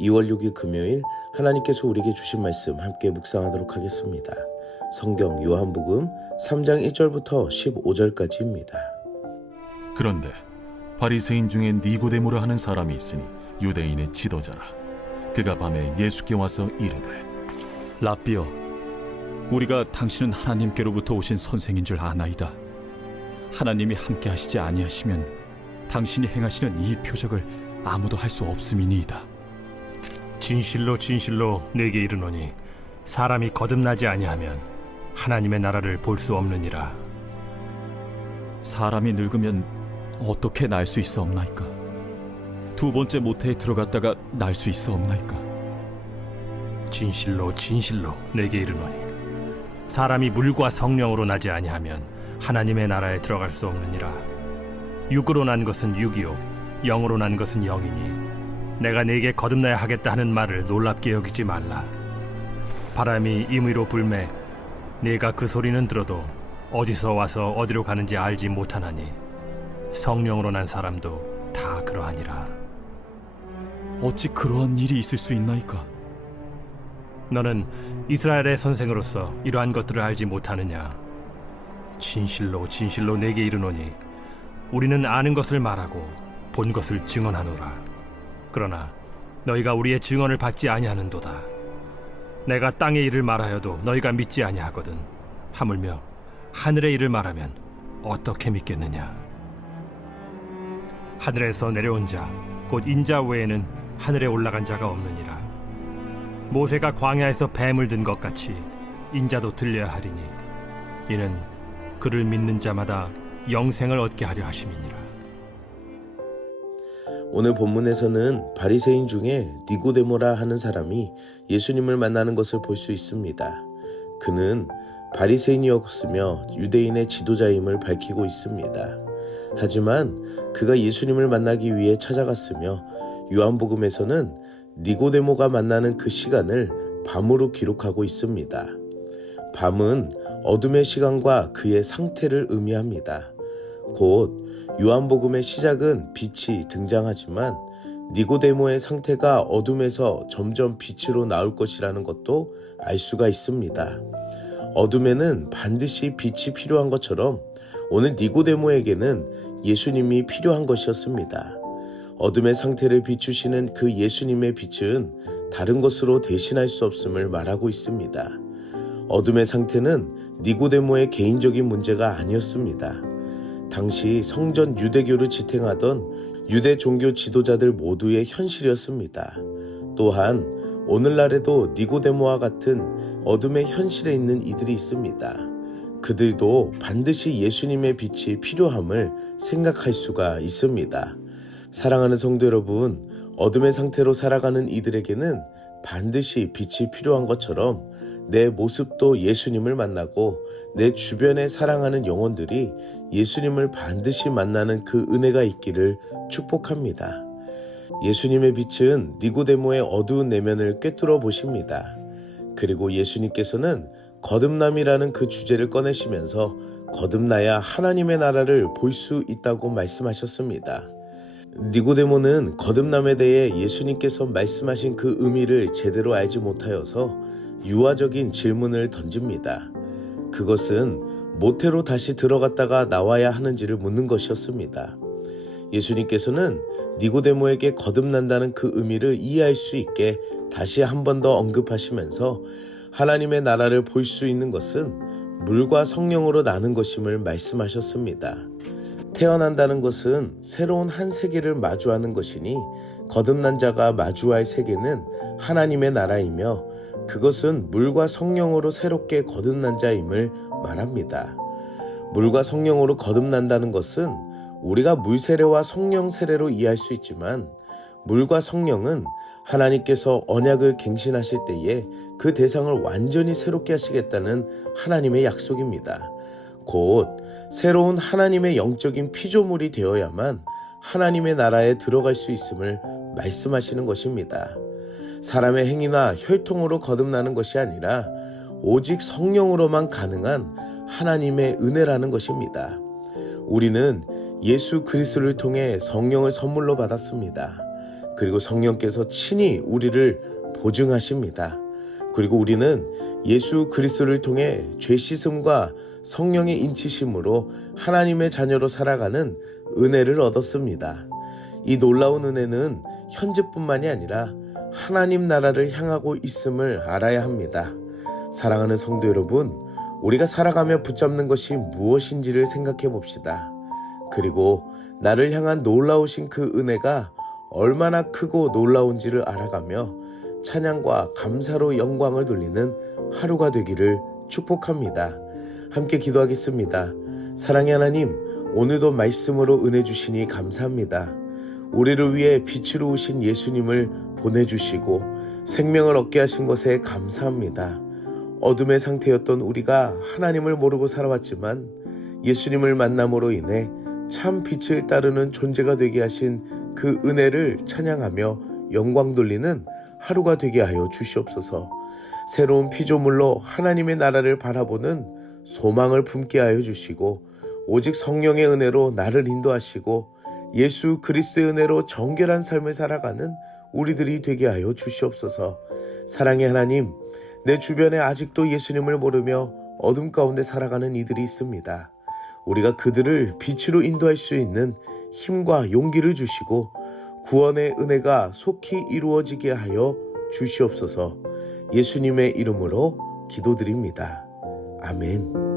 2월 6일 금요일 하나님께서 우리에게 주신 말씀 함께 묵상하도록 하겠습니다. 성경 요한복음 3장 1절부터 15절까지입니다. 그런데 바리새인 중에 니고데모라 하는 사람이 있으니 유대인의 지도자라. 그가 밤에 예수께 와서 이르되, 랍비여, 우리가 당신은 하나님께로부터 오신 선생인 줄 아나이다. 하나님이 함께 하시지 아니하시면 당신이 행하시는 이 표적을 아무도 할 수 없음이니이다. 진실로 진실로 내게 이르노니 사람이 거듭나지 아니하면 하나님의 나라를 볼 수 없느니라. 사람이 늙으면 어떻게 날 수 있사옵나이까? 두 번째 모태에 들어갔다가 날 수 있사옵나이까? 진실로 진실로 내게 이르노니 사람이 물과 성령으로 나지 아니하면 하나님의 나라에 들어갈 수 없느니라. 육으로 난 것은 육이요 영으로 난 것은 영이니 내가 네게 거듭나야 하겠다 하는 말을 놀랍게 여기지 말라. 바람이 임의로 불매 네가 그 소리는 들어도 어디서 와서 어디로 가는지 알지 못하나니 성령으로 난 사람도 다 그러하니라. 어찌 그러한 일이 있을 수 있나이까? 너는 이스라엘의 선생으로서 이러한 것들을 알지 못하느냐? 진실로 진실로 내게 이르노니 우리는 아는 것을 말하고 본 것을 증언하노라. 그러나 너희가 우리의 증언을 받지 아니하는도다. 내가 땅의 일을 말하여도 너희가 믿지 아니하거든. 하물며 하늘의 일을 말하면 어떻게 믿겠느냐? 하늘에서 내려온 자 곧 인자 외에는 하늘에 올라간 자가 없느니라. 모세가 광야에서 뱀을 든 것 같이 인자도 들려야 하리니 이는 그를 믿는 자마다 영생을 얻게 하려 하심이니라. 오늘 본문에서는 바리새인 중에 니고데모라 하는 사람이 예수님을 만나는 것을 볼 수 있습니다. 그는 바리새인이었으며 유대인의 지도자임을 밝히고 있습니다. 하지만 그가 예수님을 만나기 위해 찾아갔으며 요한복음에서는 니고데모가 만나는 그 시간을 밤으로 기록하고 있습니다. 밤은 어둠의 시간과 그의 상태를 의미합니다. 곧 요한복음의 시작은 빛이 등장하지만 니고데모의 상태가 어둠에서 점점 빛으로 나올 것이라는 것도 알 수가 있습니다. 어둠에는 반드시 빛이 필요한 것처럼 오늘 니고데모에게는 예수님이 필요한 것이었습니다. 어둠의 상태를 비추시는 그 예수님의 빛은 다른 것으로 대신할 수 없음을 말하고 있습니다. 어둠의 상태는 니고데모의 개인적인 문제가 아니었습니다. 당시 성전 유대교를 지탱하던 유대 종교 지도자들 모두의 현실이었습니다. 또한 오늘날에도 니고데모와 같은 어둠의 현실에 있는 이들이 있습니다. 그들도 반드시 예수님의 빛이 필요함을 생각할 수가 있습니다. 사랑하는 성도 여러분, 어둠의 상태로 살아가는 이들에게는 반드시 빛이 필요한 것처럼 내 모습도 예수님을 만나고 내 주변에 사랑하는 영혼들이 예수님을 반드시 만나는 그 은혜가 있기를 축복합니다. 예수님의 빛은 니고데모의 어두운 내면을 꿰뚫어 보십니다. 그리고 예수님께서는 거듭남이라는 그 주제를 꺼내시면서 거듭나야 하나님의 나라를 볼 수 있다고 말씀하셨습니다. 니고데모는 거듭남에 대해 예수님께서 말씀하신 그 의미를 제대로 알지 못하여서 유아적인 질문을 던집니다. 그것은 모태로 다시 들어갔다가 나와야 하는지를 묻는 것이었습니다. 예수님께서는 니고데모에게 거듭난다는 그 의미를 이해할 수 있게 다시 한 번 더 언급하시면서 하나님의 나라를 볼 수 있는 것은 물과 성령으로 나는 것임을 말씀하셨습니다. 태어난다는 것은 새로운 한 세계를 마주하는 것이니 거듭난 자가 마주할 세계는 하나님의 나라이며 그것은 물과 성령으로 새롭게 거듭난 자임을 말합니다. 물과 성령으로 거듭난다는 것은 우리가 물 세례와 성령 세례로 이해할 수 있지만 물과 성령은 하나님께서 언약을 갱신하실 때에 그 대상을 완전히 새롭게 하시겠다는 하나님의 약속입니다. 곧 새로운 하나님의 영적인 피조물이 되어야만 하나님의 나라에 들어갈 수 있음을 말씀하시는 것입니다. 사람의 행위나 혈통으로 거듭나는 것이 아니라 오직 성령으로만 가능한 하나님의 은혜라는 것입니다. 우리는 예수 그리스도를 통해 성령을 선물로 받았습니다. 그리고 성령께서 친히 우리를 보증하십니다. 그리고 우리는 예수 그리스도를 통해 죄 씻음과 성령의 인치심으로 하나님의 자녀로 살아가는 은혜를 얻었습니다. 이 놀라운 은혜는 현재뿐만이 아니라 하나님 나라를 향하고 있음을 알아야 합니다. 사랑하는 성도 여러분, 우리가 살아가며 붙잡는 것이 무엇인지를 생각해 봅시다. 그리고 나를 향한 놀라우신 그 은혜가 얼마나 크고 놀라운지를 알아가며 찬양과 감사로 영광을 돌리는 하루가 되기를 축복합니다. 함께 기도하겠습니다. 사랑의 하나님, 오늘도 말씀으로 은혜 주시니 감사합니다. 우리를 위해 빛으로 오신 예수님을 보내주시고 생명을 얻게 하신 것에 감사합니다. 어둠의 상태였던 우리가 하나님을 모르고 살아왔지만 예수님을 만남으로 인해 참 빛을 따르는 존재가 되게 하신 그 은혜를 찬양하며 영광 돌리는 하루가 되게 하여 주시옵소서. 새로운 피조물로 하나님의 나라를 바라보는 소망을 품게 하여 주시고 오직 성령의 은혜로 나를 인도하시고 예수 그리스도의 은혜로 정결한 삶을 살아가는 우리들이 되게 하여 주시옵소서. 사랑의 하나님, 내 주변에 아직도 예수님을 모르며 어둠 가운데 살아가는 이들이 있습니다. 우리가 그들을 빛으로 인도할 수 있는 힘과 용기를 주시고 구원의 은혜가 속히 이루어지게 하여 주시옵소서. 예수님의 이름으로 기도드립니다. 아멘.